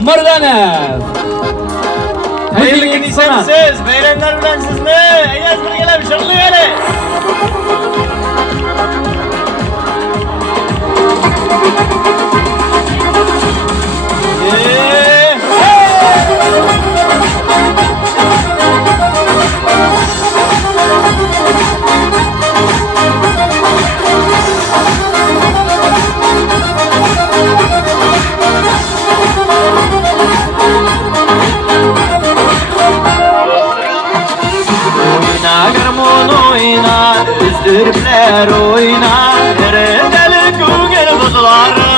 Mırdanev. Hayırlı gün istemsiz, beyrenler bilen sizni, eğer bir gelem şırlı gele. Oyna, üzdürpler oyna, eredelik uğur buzları.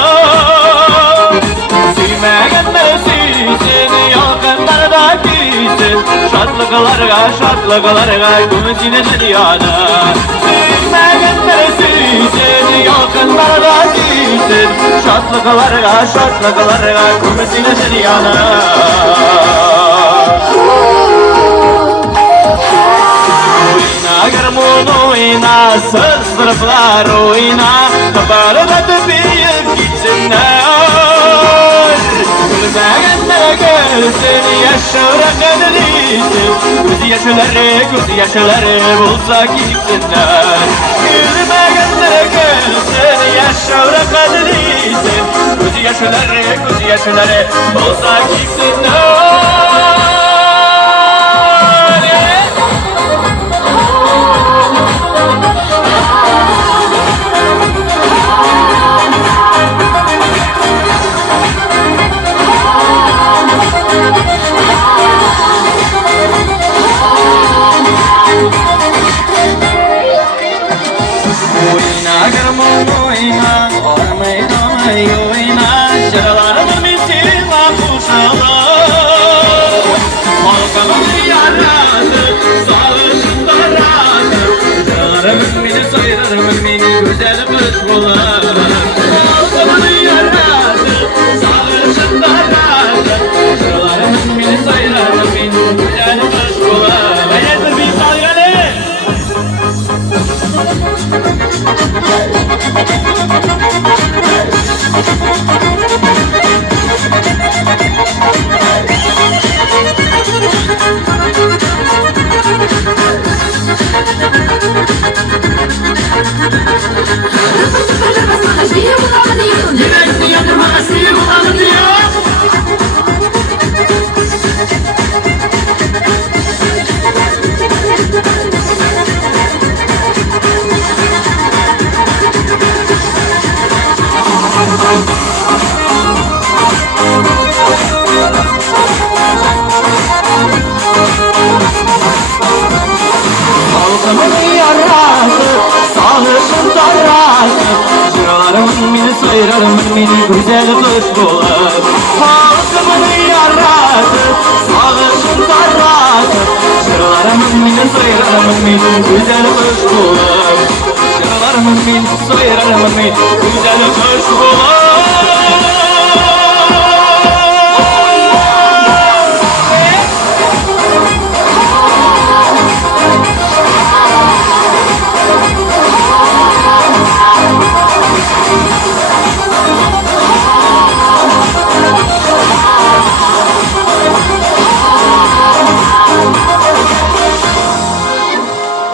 Suymagan mesizin, yalqınlarda giysin, şatlıqlarga gümüşine dünyada. Suymagan mesizin, yalqınlarda giysin, şatlıqlarga gümüşine dünyada. Garmon oyna, sızdırıplar oyna, kabarda tüpeyip gitsinler. Gülmeyenler gülsün, yaşıra kaderisin, göz yaşları bulsa gitsinler. Gülmeyenler gülsün, yaşıra kaderisin, göz yaşları bulsa gitsinler. Oyna, oyna, şaralarımın bitti mahpushalar. Halkamın yarası, sağışında razı, şaralarımın beni sayırarımın beni güzel kış bular. Halkamın yarası, sağışında razı, şaralarımın beni sayırarımın beni güzel kış bular. Hayırdır bir salgale! Halkımın yarası, sağışında razı, şuralarımın beni sayırarımın beni güzel kış bular. Halkımın yarası, sağışında razı, şuralarımın beni sayırarımın beni güzel kış bular. Şuralarımın beni sayırarımın beni güzel kış bular.